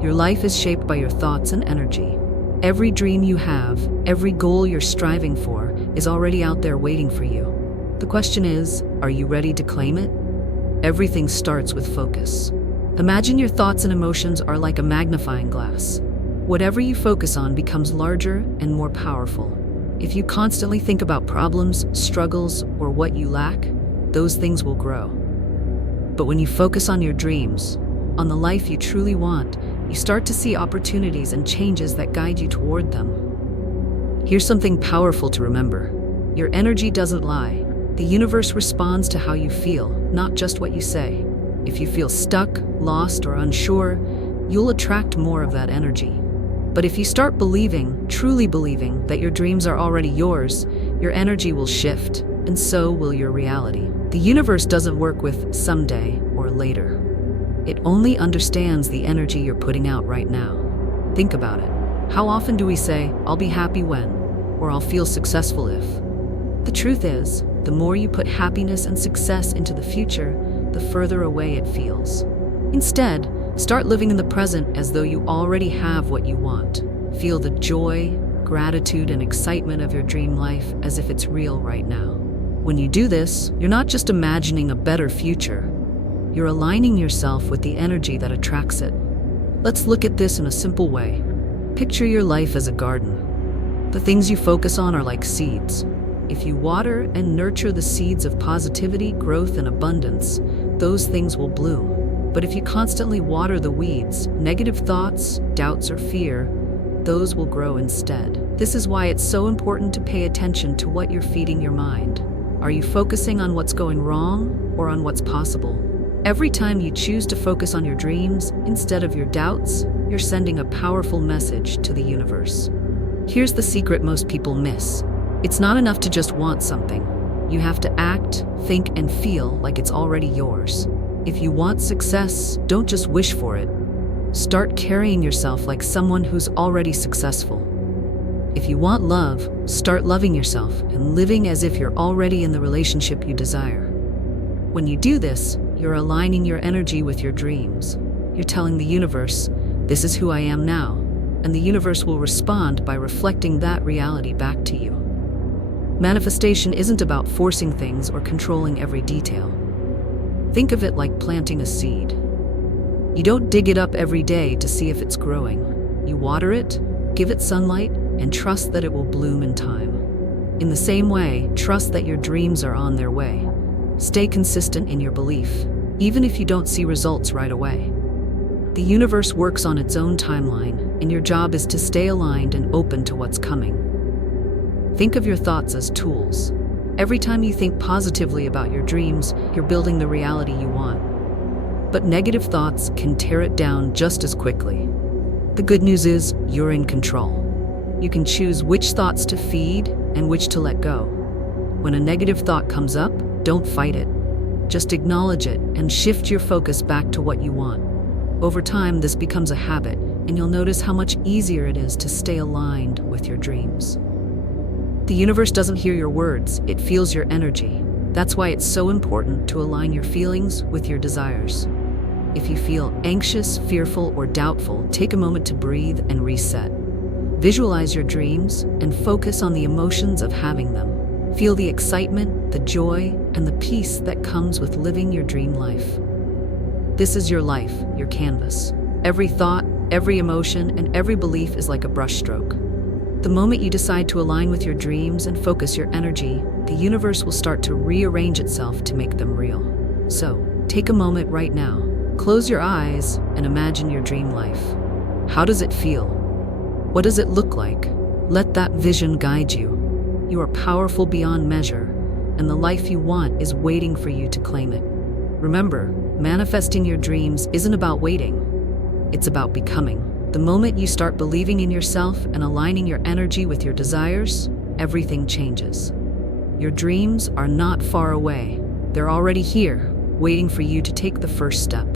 Your life is shaped by your thoughts and energy. Every dream you have, every goal you're striving for, is already out there waiting for you. The question is, are you ready to claim it? Everything starts with focus. Imagine your thoughts and emotions are like a magnifying glass. Whatever you focus on becomes larger and more powerful. If you constantly think about problems, struggles, or what you lack, those things will grow. But when you focus on your dreams, on the life you truly want, you start to see opportunities and changes that guide you toward them. Here's something powerful to remember. Your energy doesn't lie. The universe responds to how you feel, not just what you say. If you feel stuck, lost, or unsure, you'll attract more of that energy. But if you start believing, truly believing, that your dreams are already yours, your energy will shift, and so will your reality. The universe doesn't work with someday or later. It only understands the energy you're putting out right now. Think about it. How often do we say, "I'll be happy when," or "I'll feel successful if"? The truth is, the more you put happiness and success into the future, the further away it feels. Instead, start living in the present as though you already have what you want. Feel the joy, gratitude, and excitement of your dream life as if it's real right now. When you do this, you're not just imagining a better future. You're aligning yourself with the energy that attracts it. Let's look at this in a simple way. Picture your life as a garden. The things you focus on are like seeds. If you water and nurture the seeds of positivity, growth, and abundance, those things will bloom. But if you constantly water the weeds, negative thoughts, doubts, or fear, those will grow instead. This is why it's so important to pay attention to what you're feeding your mind. Are you focusing on what's going wrong or on what's possible? Every time you choose to focus on your dreams instead of your doubts, you're sending a powerful message to the universe. Here's the secret most people miss. It's not enough to just want something. You have to act, think, and feel like it's already yours. If you want success, don't just wish for it. Start carrying yourself like someone who's already successful. If you want love, start loving yourself and living as if you're already in the relationship you desire. When you do this, you're aligning your energy with your dreams. You're telling the universe, "This is who I am now," and the universe will respond by reflecting that reality back to you. Manifestation isn't about forcing things or controlling every detail. Think of it like planting a seed. You don't dig it up every day to see if it's growing. You water it, give it sunlight, and trust that it will bloom in time. In the same way, trust that your dreams are on their way. Stay consistent in your belief, even if you don't see results right away. The universe works on its own timeline, and your job is to stay aligned and open to what's coming. Think of your thoughts as tools. Every time you think positively about your dreams, you're building the reality you want. But negative thoughts can tear it down just as quickly. The good news is, you're in control. You can choose which thoughts to feed and which to let go. When a negative thought comes up, don't fight it. Just acknowledge it and shift your focus back to what you want. Over time, this becomes a habit, and you'll notice how much easier it is to stay aligned with your dreams. The universe doesn't hear your words, it feels your energy. That's why it's so important to align your feelings with your desires. If you feel anxious, fearful, or doubtful, take a moment to breathe and reset. Visualize your dreams and focus on the emotions of having them. Feel the excitement, the joy, and the peace that comes with living your dream life. This is your life, your canvas. Every thought, every emotion, and every belief is like a brushstroke. The moment you decide to align with your dreams and focus your energy, the universe will start to rearrange itself to make them real. So, take a moment right now. Close your eyes and imagine your dream life. How does it feel? What does it look like? Let that vision guide you. You are powerful beyond measure, and the life you want is waiting for you to claim it. Remember, manifesting your dreams isn't about waiting. It's about becoming. The moment you start believing in yourself and aligning your energy with your desires, everything changes. Your dreams are not far away. They're already here, waiting for you to take the first step.